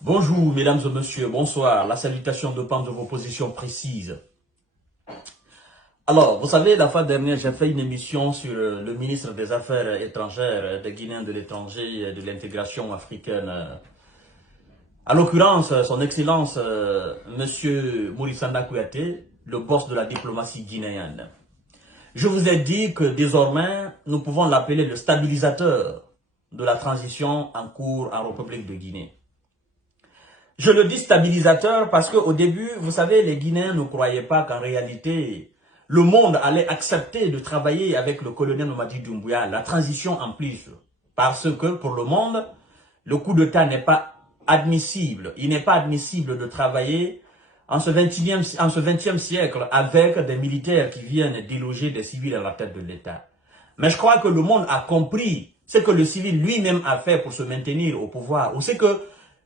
Bonjour, mesdames et messieurs, bonsoir. La salutation dépend de vos positions précises. Alors, vous savez, la fois dernière, j'ai fait une émission sur le ministre des Affaires étrangères, des Guinéens de l'étranger et de l'intégration africaine. En l'occurrence, son Excellence, Monsieur Mourisanda Kouyaté, le boss de la diplomatie guinéenne. Je vous ai dit que désormais, nous pouvons l'appeler le stabilisateur de la transition en cours en République de Guinée. Je le dis stabilisateur parce qu'au début, vous savez, les Guinéens ne croyaient pas qu'en réalité, le monde allait accepter de travailler avec le colonel Mamadi Doumbouya, la transition en plus. Parce que pour le monde, le coup d'État n'est pas admissible. Il n'est pas admissible de travailler en ce 20e siècle avec des militaires qui viennent déloger des civils à la tête de l'État. Mais je crois que le monde a compris ce que le civil lui-même a fait pour se maintenir au pouvoir, ou ce que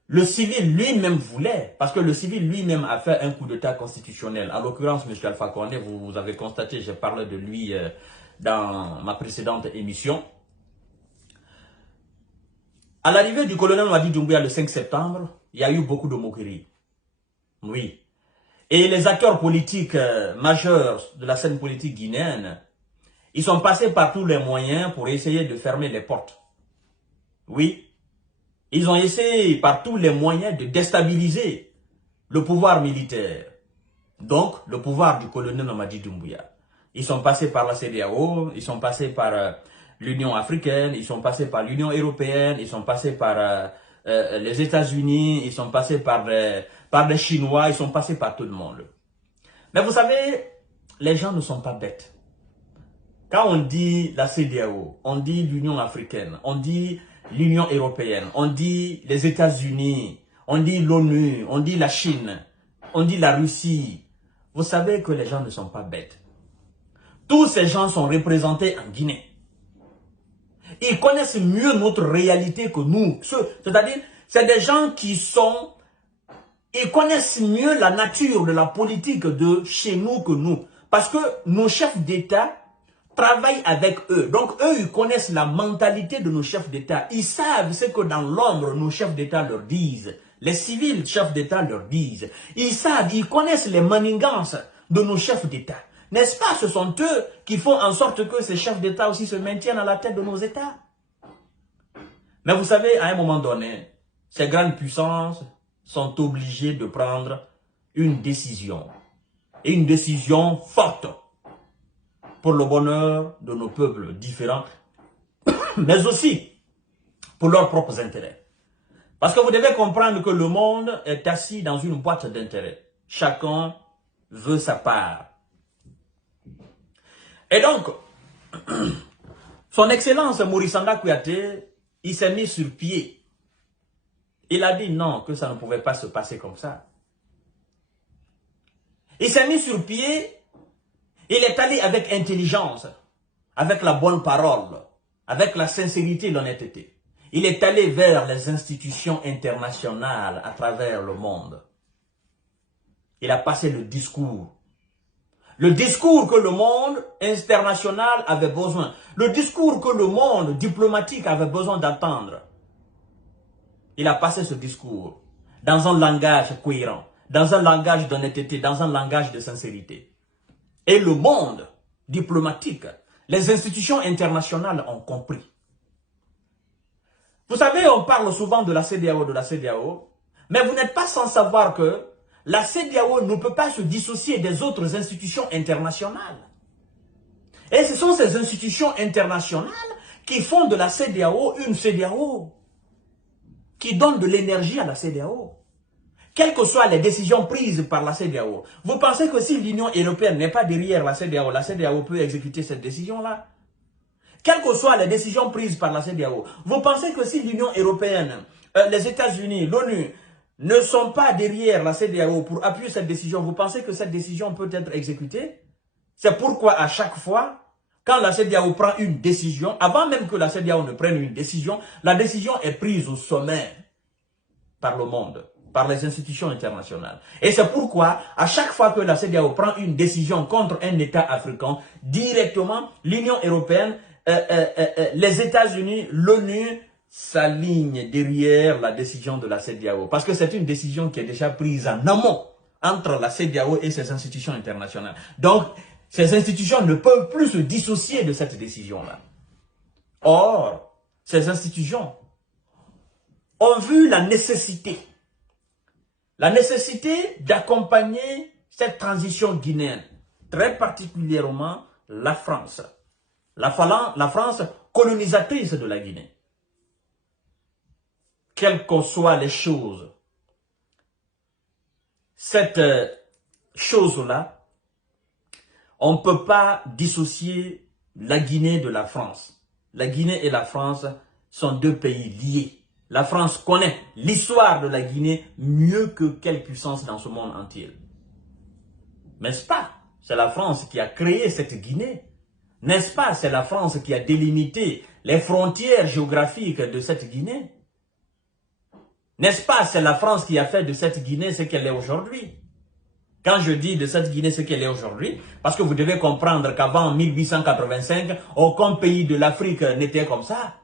le civil lui-même voulait, parce que le civil lui-même a fait un coup d'État constitutionnel. En l'occurrence, M. Alpha Condé, vous avez constaté, j'ai parlé de lui dans ma précédente émission. À l'arrivée du colonel Mamadi Doumbouya le 5 septembre, il y a eu beaucoup de moqueries. Oui. Et les acteurs politiques majeurs de la scène politique guinéenne, ils sont passés par tous les moyens pour essayer de fermer les portes. Oui. Ils ont essayé par tous les moyens de déstabiliser le pouvoir militaire, donc le pouvoir du colonel Mamadi Doumbouya. Ils sont passés par la CEDEAO, ils sont passés par l'Union africaine, ils sont passés par l'Union européenne, ils sont passés par les États-Unis, ils sont passés par les Chinois, ils sont passés par tout le monde. Mais vous savez, les gens ne sont pas bêtes. Quand on dit la CEDEAO, on dit l'Union africaine, on dit l'Union européenne, on dit les États-Unis, on dit l'ONU, on dit la Chine, on dit la Russie. Vous savez que les gens ne sont pas bêtes. Tous ces gens sont représentés en Guinée. Ils connaissent mieux notre réalité que nous. C'est-à-dire, c'est des gens qui ils connaissent mieux la nature de la politique de chez nous que nous. Parce que nos chefs d'État travaillent avec eux. Donc, eux, ils connaissent la mentalité de nos chefs d'État. Ils savent ce que dans l'ombre, nos chefs d'État leur disent. Les civils chefs d'État leur disent. Ils savent, ils connaissent les manigances de nos chefs d'État. N'est-ce pas? Ce sont eux qui font en sorte que ces chefs d'État aussi se maintiennent à la tête de nos États. Mais vous savez, à un moment donné, ces grandes puissances sont obligées de prendre une décision. Et une décision forte pour le bonheur de nos peuples différents, mais aussi pour leurs propres intérêts. Parce que vous devez comprendre que le monde est assis dans une boîte d'intérêts. Chacun veut sa part. Et donc, son Excellence Mourisanda Kouyaté, il s'est mis sur pied. Il a dit non, que ça ne pouvait pas se passer comme ça. Il s'est mis sur pied. Il est allé avec intelligence, avec la bonne parole, avec la sincérité et l'honnêteté. Il est allé vers les institutions internationales à travers le monde. Il a passé le discours. Le discours que le monde international avait besoin. Le discours que le monde diplomatique avait besoin d'entendre. Il a passé ce discours dans un langage cohérent, dans un langage d'honnêteté, dans un langage de sincérité. Et le monde diplomatique, les institutions internationales ont compris. Vous savez, on parle souvent de la CEDEAO, mais vous n'êtes pas sans savoir que la CEDEAO ne peut pas se dissocier des autres institutions internationales. Et ce sont ces institutions internationales qui font de la CEDEAO une CEDEAO, qui donne de l'énergie à la CEDEAO. Quelles que soient les décisions prises par la CEDEAO, vous pensez que si l'Union européenne n'est pas derrière la CEDEAO peut exécuter cette décision-là? Quelles que soient les décisions prises par la CEDEAO, vous pensez que si l'Union européenne, les États-Unis, l'ONU ne sont pas derrière la CEDEAO pour appuyer cette décision, vous pensez que cette décision peut être exécutée? C'est pourquoi à chaque fois, quand la CEDEAO prend une décision, avant même que la CEDEAO ne prenne une décision, la décision est prise au sommet par le monde, par les institutions internationales. Et c'est pourquoi, à chaque fois que la CEDEAO prend une décision contre un État africain, directement, l'Union européenne, les États-Unis, l'ONU s'aligne derrière la décision de la CEDEAO. Parce que c'est une décision qui est déjà prise en amont entre la CEDEAO et ses institutions internationales. Donc, ces institutions ne peuvent plus se dissocier de cette décision-là. Or, ces institutions ont vu la nécessité d'accompagner cette transition guinéenne, très particulièrement la France. La France colonisatrice de la Guinée. Quelles que soient les choses, cette chose-là, on ne peut pas dissocier la Guinée de la France. La Guinée et la France sont deux pays liés. La France connaît l'histoire de la Guinée mieux que quelle puissance dans ce monde entier. N'est-ce pas? C'est la France qui a créé cette Guinée. N'est-ce pas? C'est la France qui a délimité les frontières géographiques de cette Guinée. N'est-ce pas? C'est la France qui a fait de cette Guinée ce qu'elle est aujourd'hui. Quand je dis de cette Guinée ce qu'elle est aujourd'hui, parce que vous devez comprendre qu'avant 1885, aucun pays de l'Afrique n'était comme ça.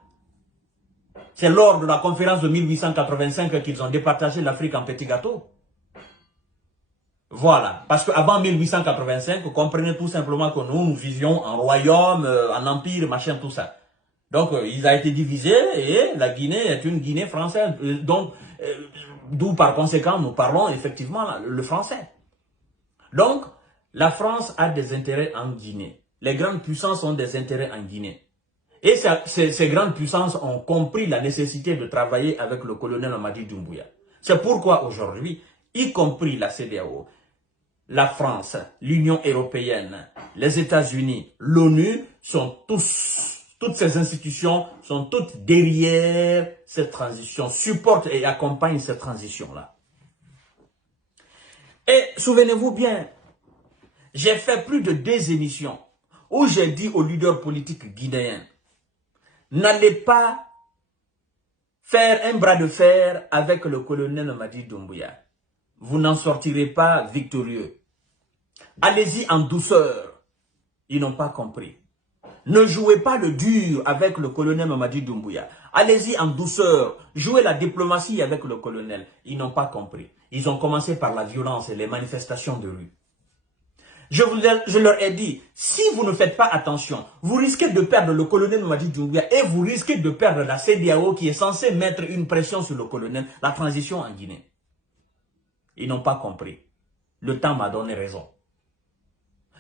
C'est lors de la conférence de 1885 qu'ils ont départagé l'Afrique en petits gâteaux. Voilà, parce qu'avant 1885, vous comprenez tout simplement que nous vivions en royaume, en empire, machin, tout ça. Donc, il a été divisé et la Guinée est une Guinée française. Donc, d'où par conséquent, nous parlons effectivement le français. Donc, la France a des intérêts en Guinée. Les grandes puissances ont des intérêts en Guinée. Et ces grandes puissances ont compris la nécessité de travailler avec le colonel Mamadi Doumbouya. C'est pourquoi aujourd'hui, y compris la CEDEAO, la France, l'Union européenne, les États-Unis, l'ONU, toutes ces institutions sont toutes derrière cette transition, supportent et accompagnent cette transition-là. Et souvenez-vous bien, j'ai fait plus de 2 émissions où j'ai dit aux leaders politiques guinéens, n'allez pas faire un bras de fer avec le colonel Mamadi Doumbouya. Vous n'en sortirez pas victorieux. Allez-y en douceur. Ils n'ont pas compris. Ne jouez pas le dur avec le colonel Mamadi Doumbouya. Allez-y en douceur. Jouez la diplomatie avec le colonel. Ils n'ont pas compris. Ils ont commencé par la violence et les manifestations de rue. Je leur ai dit, si vous ne faites pas attention, vous risquez de perdre le colonel Mamadi Doumbouya et vous risquez de perdre la CEDEAO qui est censée mettre une pression sur le colonel, la transition en Guinée. Ils n'ont pas compris. Le temps m'a donné raison.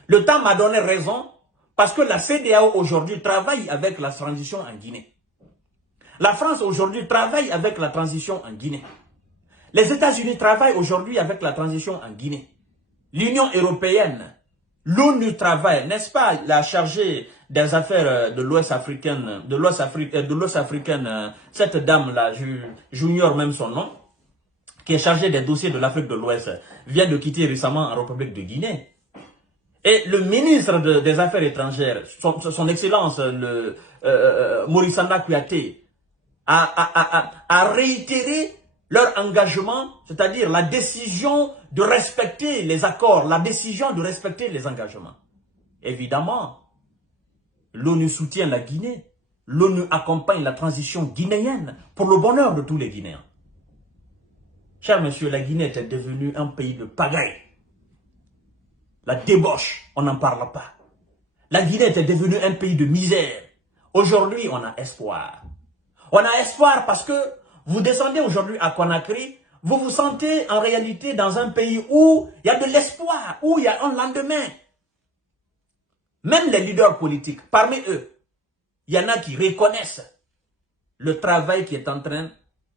Le temps m'a donné raison parce que la CEDEAO aujourd'hui travaille avec la transition en Guinée. La France aujourd'hui travaille avec la transition en Guinée. Les États-Unis travaillent aujourd'hui avec la transition en Guinée. L'Union européenne, l'ONU travaille, n'est-ce pas, la chargée des affaires de l'Ouest africaine, cette dame-là, j'ignore même son nom, qui est chargée des dossiers de l'Afrique de l'Ouest, vient de quitter récemment en République de Guinée. Et le ministre des Affaires étrangères, son Excellence, Maurice Kouyaté, a réitéré leur engagement, c'est-à-dire la décision de respecter les accords, la décision de respecter les engagements. Évidemment, l'ONU soutient la Guinée, l'ONU accompagne la transition guinéenne pour le bonheur de tous les Guinéens. Cher monsieur, la Guinée était devenue un pays de pagaille. La débauche, on n'en parle pas. La Guinée était devenue un pays de misère. Aujourd'hui, on a espoir. On a espoir parce que vous descendez aujourd'hui à Conakry, vous vous sentez en réalité dans un pays où il y a de l'espoir, où il y a un lendemain. Même les leaders politiques, parmi eux, il y en a qui reconnaissent le travail qui est en train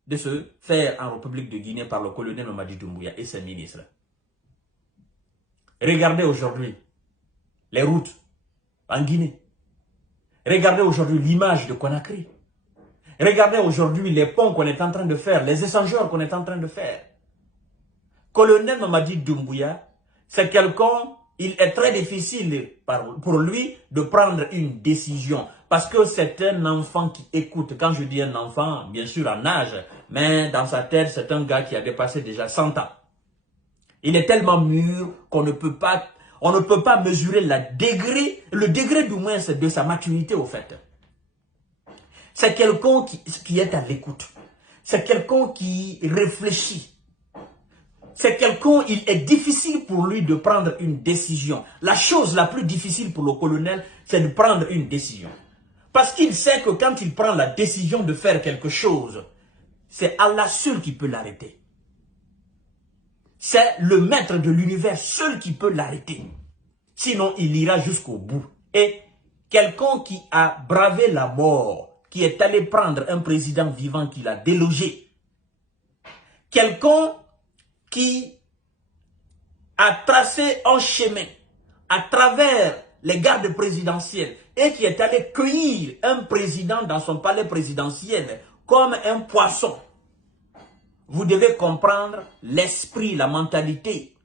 de se faire en République de Guinée par le colonel Mamadi Doumbouya et ses ministres. Regardez aujourd'hui les routes en Guinée. Regardez aujourd'hui l'image de Conakry. Regardez aujourd'hui les ponts qu'on est en train de faire, les échangeurs qu'on est en train de faire. Colonel Mamadi Doumbouya, c'est quelqu'un, il est très difficile pour lui de prendre une décision. Parce que c'est un enfant qui écoute. Quand je dis un enfant, bien sûr en âge, mais dans sa tête, c'est un gars qui a dépassé déjà 100 ans. Il est tellement mûr qu'on ne peut pas, mesurer le degré du moins de sa maturité au fait. C'est quelqu'un qui est à l'écoute. C'est quelqu'un qui réfléchit. C'est quelqu'un, il est difficile pour lui de prendre une décision. La chose la plus difficile pour le colonel, c'est de prendre une décision. Parce qu'il sait que quand il prend la décision de faire quelque chose, c'est Allah seul qui peut l'arrêter. C'est le maître de l'univers seul qui peut l'arrêter. Sinon, il ira jusqu'au bout. Et quelqu'un qui a bravé la mort, qui est allé prendre un président vivant qu'il a délogé, quelqu'un qui a tracé un chemin à travers les gardes présidentiels et qui est allé cueillir un président dans son palais présidentiel comme un poisson. Vous devez comprendre l'esprit, la mentalité.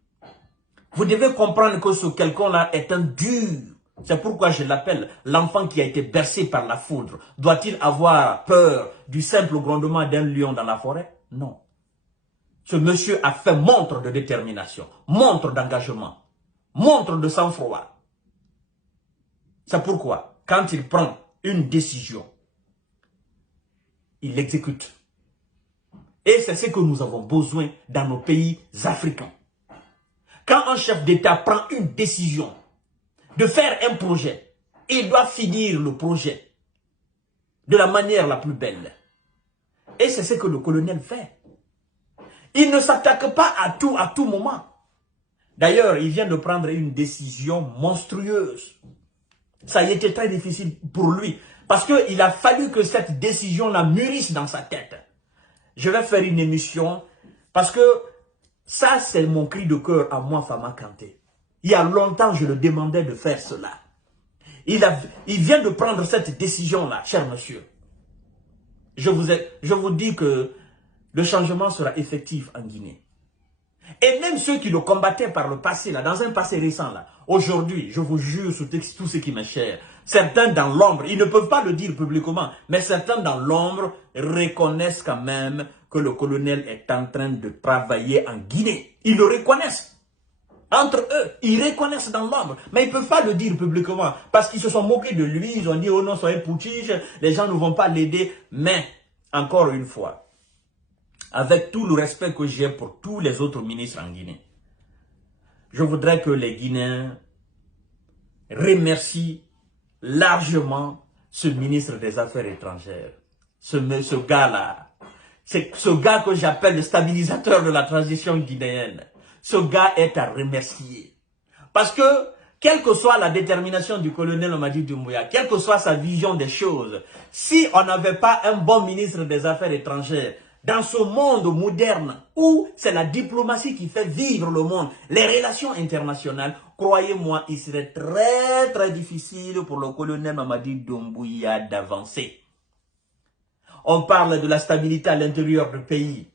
Vous devez comprendre que ce quelqu'un-là est un dur. C'est pourquoi je l'appelle l'enfant qui a été bercé par la foudre. Doit-il avoir peur du simple grondement d'un lion dans la forêt? Non. Ce monsieur a fait montre de détermination, montre d'engagement, montre de sang-froid. C'est pourquoi, quand il prend une décision, il l'exécute. Et c'est ce que nous avons besoin dans nos pays africains. Quand un chef d'État prend une décision de faire un projet, il doit finir le projet de la manière la plus belle. Et c'est ce que le colonel fait. Il ne s'attaque pas à tout moment. D'ailleurs, il vient de prendre une décision monstrueuse. Ça a été très difficile pour lui. Parce qu'il a fallu que cette décision-là mûrisse dans sa tête. Je vais faire une émission parce que ça, c'est mon cri de cœur à moi, Fama Kanté. Il y a longtemps, je le demandais de faire cela. Il vient de prendre cette décision-là, cher monsieur. Je vous dis que le changement sera effectif en Guinée. Et même ceux qui le combattaient par le passé, là, dans un passé récent, là, aujourd'hui, je vous jure sur tout ce qui m'est cher, certains dans l'ombre, ils ne peuvent pas le dire publiquement, mais certains dans l'ombre reconnaissent quand même que le colonel est en train de travailler en Guinée. Ils le reconnaissent. Entre eux, ils reconnaissent dans l'ombre, mais ils ne peuvent pas le dire publiquement, parce qu'ils se sont moqués de lui, ils ont dit, oh non, soyez poutiche, les gens ne vont pas l'aider, mais, encore une fois, avec tout le respect que j'ai pour tous les autres ministres en Guinée, je voudrais que les Guinéens remercient largement ce ministre des Affaires étrangères. Ce gars-là, c'est ce gars que j'appelle le stabilisateur de la transition guinéenne. Ce gars est à remercier. Parce que, quelle que soit la détermination du colonel Mamadi Doumbouya, quelle que soit sa vision des choses, si on n'avait pas un bon ministre des Affaires étrangères, dans ce monde moderne où c'est la diplomatie qui fait vivre le monde, les relations internationales, croyez-moi, il serait très très difficile pour le colonel Mamadi Doumbouya d'avancer. On parle de la stabilité à l'intérieur du pays.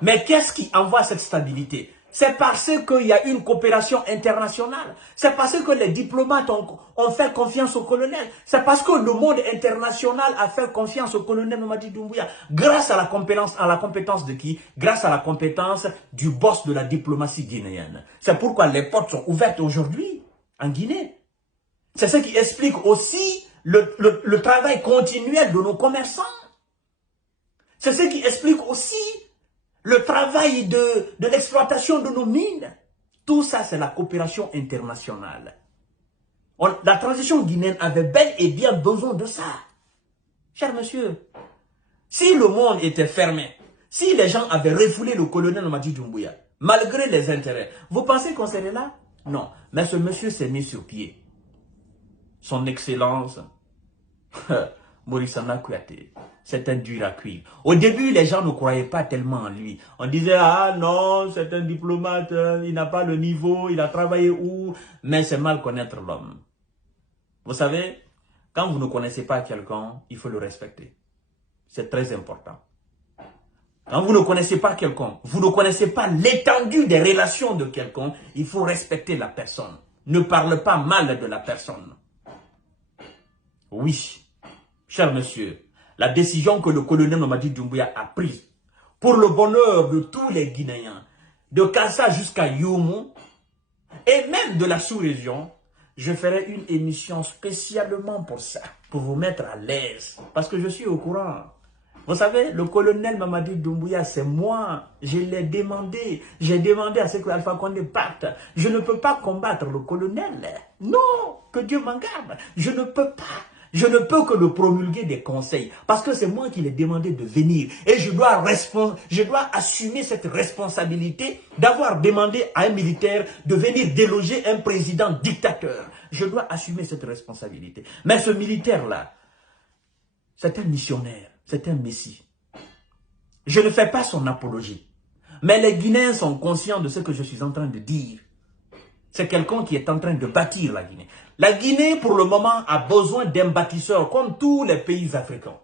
Mais qu'est-ce qui envoie cette stabilité? C'est parce qu'il y a une coopération internationale. C'est parce que les diplomates ont fait confiance au colonel. C'est parce que le monde international a fait confiance au colonel Mamadi Doumbouya. Grâce à la compétence de qui? Grâce à la compétence du boss de la diplomatie guinéenne. C'est pourquoi les portes sont ouvertes aujourd'hui en Guinée. C'est ce qui explique aussi le travail continuel de nos commerçants. C'est ce qui explique aussi le travail de l'exploitation de nos mines. Tout ça, c'est la coopération internationale. La transition guinéenne avait bel et bien besoin de ça. Cher monsieur, si le monde était fermé, si les gens avaient refoulé le colonel Mamadi Doumbouya, malgré les intérêts, vous pensez qu'on serait là? Non. Mais ce monsieur s'est mis sur pied. Son excellence, Maurice Kouyaté, c'est un dur à cuire. Au début, les gens ne croyaient pas tellement en lui. On disait, ah non, c'est un diplomate, il n'a pas le niveau, il a travaillé où? Mais c'est mal connaître l'homme. Vous savez, quand vous ne connaissez pas quelqu'un, il faut le respecter. C'est très important. Quand vous ne connaissez pas quelqu'un, vous ne connaissez pas l'étendue des relations de quelqu'un, il faut respecter la personne. Ne parle pas mal de la personne. Oui. Cher monsieur, la décision que le colonel Mamadi Doumbouya a prise pour le bonheur de tous les Guinéens, de Kassa jusqu'à Youmou, et même de la sous-région, je ferai une émission spécialement pour ça. pour vous mettre à l'aise. Parce que je suis au courant. Vous savez, le colonel Mamadi Doumbouya, c'est moi. Je l'ai demandé. J'ai demandé à ce que Alpha Condé parte. Je ne peux pas combattre le colonel. Non, que Dieu m'en garde. Je ne peux pas. Je ne peux que le promulguer des conseils. Parce que c'est moi qui l'ai demandé de venir. Et je dois assumer cette responsabilité d'avoir demandé à un militaire de venir déloger un président dictateur. Je dois assumer cette responsabilité. Mais ce militaire-là, c'est un missionnaire. C'est un messie. Je ne fais pas son apologie. Mais les Guinéens sont conscients de ce que je suis en train de dire. C'est quelqu'un qui est en train de bâtir la Guinée. La Guinée, pour le moment, a besoin d'un bâtisseur comme tous les pays africains.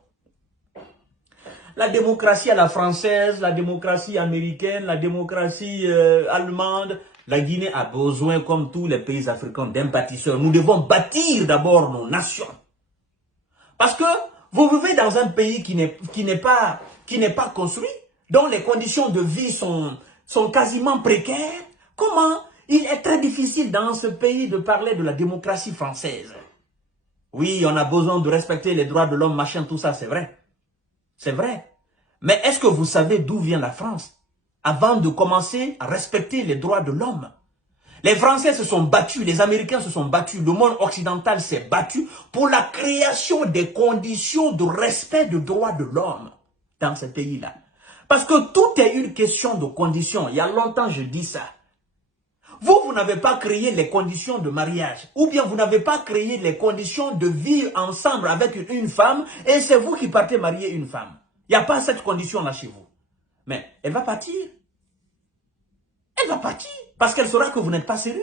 La démocratie à la française, la démocratie américaine, la démocratie allemande, la Guinée a besoin, comme tous les pays africains, d'un bâtisseur. Nous devons bâtir d'abord nos nations. Parce que vous vivez dans un pays qui n'est pas construit, dont les conditions de vie sont quasiment précaires. Comment? Il est très difficile dans ce pays de parler de la démocratie française. Oui, on a besoin de respecter les droits de l'homme, machin, tout ça, c'est vrai. C'est vrai. Mais est-ce que vous savez d'où vient la France? Avant de commencer à respecter les droits de l'homme. Les Français se sont battus, les Américains se sont battus, le monde occidental s'est battu pour la création des conditions de respect des droits de l'homme dans ce pays-là. Parce que tout est une question de conditions. Il y a longtemps, je dis ça. Vous n'avez pas créé les conditions de mariage, ou bien vous n'avez pas créé les conditions de vivre ensemble avec une femme, et c'est vous qui partez marier une femme. Il n'y a pas cette condition-là chez vous. Mais elle va partir. Elle va partir. Parce qu'elle saura que vous n'êtes pas sérieux.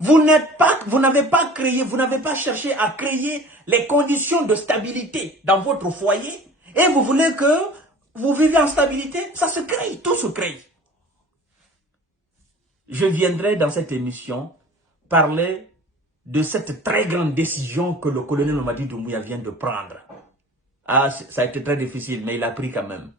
Vous n'avez pas cherché à créer les conditions de stabilité dans votre foyer. Et vous voulez que vous viviez en stabilité. Ça se crée, tout se crée. Je viendrai dans cette émission parler de cette très grande décision que le colonel Mamadi Doumbouya vient de prendre. Ah, ça a été très difficile, mais il a pris quand même.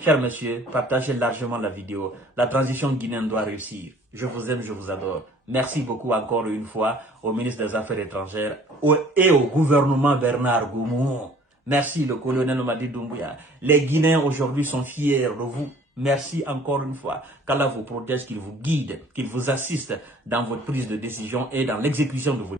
Chers messieurs, partagez largement la vidéo. La transition guinéenne doit réussir. Je vous aime, je vous adore. Merci beaucoup encore une fois au ministre des Affaires étrangères et au gouvernement Bernard Goumou. Merci le colonel Mamadi Doumbouya. Les Guinéens aujourd'hui sont fiers de vous. Merci encore une fois. Qu'Allah vous protège, qu'il vous guide, qu'il vous assiste dans votre prise de décision et dans l'exécution de vos